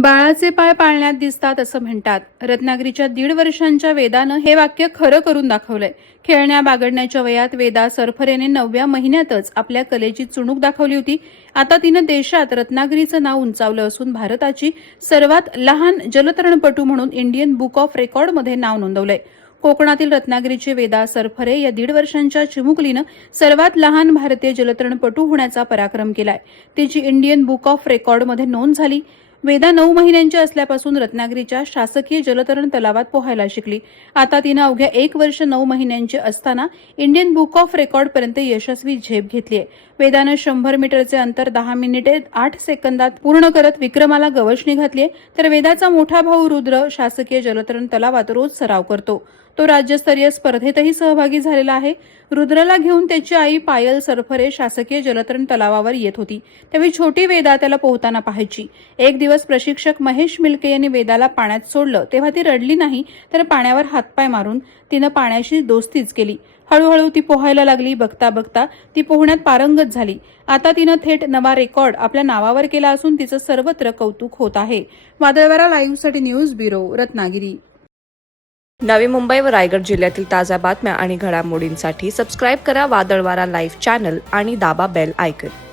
बाळाचे पाय पाळण्यात दिसतात असं म्हणतात. रत्नागिरीच्या 1.5 वर्षांच्या वेदानं हे वाक्य खरं करून दाखवलंय. खेळण्या बागडण्याच्या वयात वेदा सरफरेने 9व्या महिन्यातच आपल्या कलेची चुणूक दाखवली होती. आता तिनं देशात रत्नागिरीचं नाव उंचावलं असून भारताची सर्वात लहान जलतरणपटू म्हणून इंडियन बुक ऑफ रेकॉर्डमध्ये नाव नोंदवलंय. कोकणातील रत्नागिरीचे वेदा सरफरे या 1.5 वर्षांच्या चिमुकलीनं सर्वात लहान भारतीय जलतरणपटू होण्याचा पराक्रम केलाय. तिची इंडियन बुक ऑफ रेकॉर्डमध्ये नोंद झाली. वेदा 9 महिन्यांची असल्यापासून रत्नागिरीच्या शासकीय जलतरण तलावात पोहायला शिकली. आता तिनं अवघ्या 1 वर्ष 9 महिन्यांची असताना इंडियन बुक ऑफ रेकॉर्डपर्यंत यशस्वी झेप घेतली आहे. वेदानं 100 मीटरचे अंतर 10 मिनिटे 8 सेकंदात पूर्ण करत विक्रमाला गवसणी घातली आहे. तर वेदाचा मोठा भाऊ रुद्र शासकीय जलतरण तलावात रोज सराव करतो. तो राज्यस्तरीय स्पर्धेतही सहभागी झालेला आहे. रुद्रला घेऊन त्याची आई पायल सरफरे शासकीय जलतरण तलावावर येत होती. त्यावेळी छोटी वेदा त्याला पोहताना पाहायची. एक दिवस प्रशिक्षक महेश मिल्के यांनी वेदाला पाण्यात सोडलं तेव्हा ती रडली नाही, तर पाण्यावर हातपाय मारून तिनं पाण्याशी दोस्तीच केली. हळूहळू ती पोहायला लागली. बघता बघता ती पोहण्यात पारंगत झाली. आता तिनं थेट नवा रेकॉर्ड आपल्या नावावर केला असून तिचं सर्वत्र कौतुक होत आहे. वादळवारा लाईव्हसाठी न्यूज ब्युरो, रत्नागिरी. नवी मुंबई व रायगड जिल्ह्यातील ताज्या बातम्या आणि घडामोडींसाठी सबस्क्राईब करा वादळवारा लाईव्ह चॅनल आणि दाबा बेल आयकॉन.